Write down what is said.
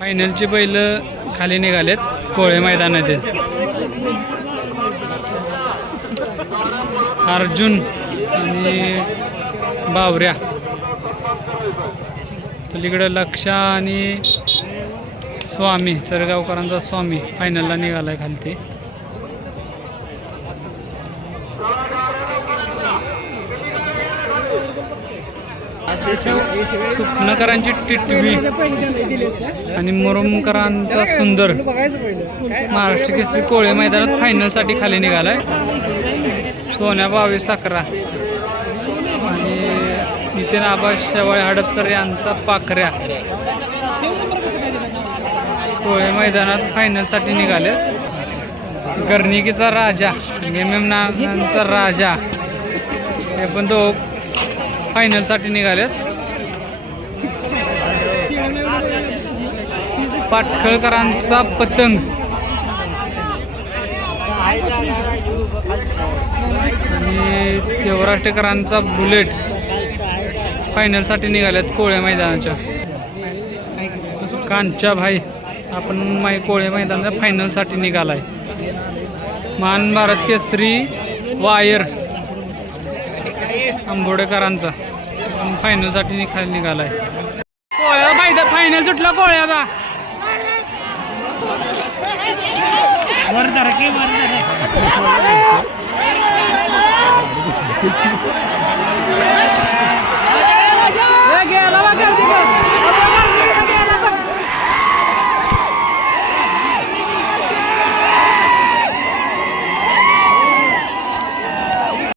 फायनलची बैल खाली निघालेत कोळे मैदानातील अर्जुन आणि बावऱ्या. पलीकडं लक्षा आणि स्वामी चरगावकरांचा स्वामी फायनलला निघालाय खाली ते सुपनकरांची टिटवी आणि मुरुमकरांचा सुंदर महाराष्ट्र केसरी कोळे मैदानात फायनलसाठी खाली निघालाय. सोन्या बावीस अकरा. आणि नितीन आबास शेवाळे हडपसर यांचा पाखऱ्या. कोळे मैदानात फायनलसाठी निघाले. गर्निकीचा राजा एम एम नानांचा राजा. हे पण तो फायनलसाठी निघालेत. पाटखळकरांचा पतंग. आणि देवराष्ट्रेकरांचा बुलेट. फायनलसाठी निघाल्यात कोळ्या मैदानाच्या. कांच्या भाई आपण माई कोळे मैदानाच्या फायनलसाठी निघालाय. महान भारत केसरी वायर. आंबोडेकरांचा. फायनलसाठी निघाल निघालाय. कोळ्या मैदान फायनल सुटला कोळ्याचा.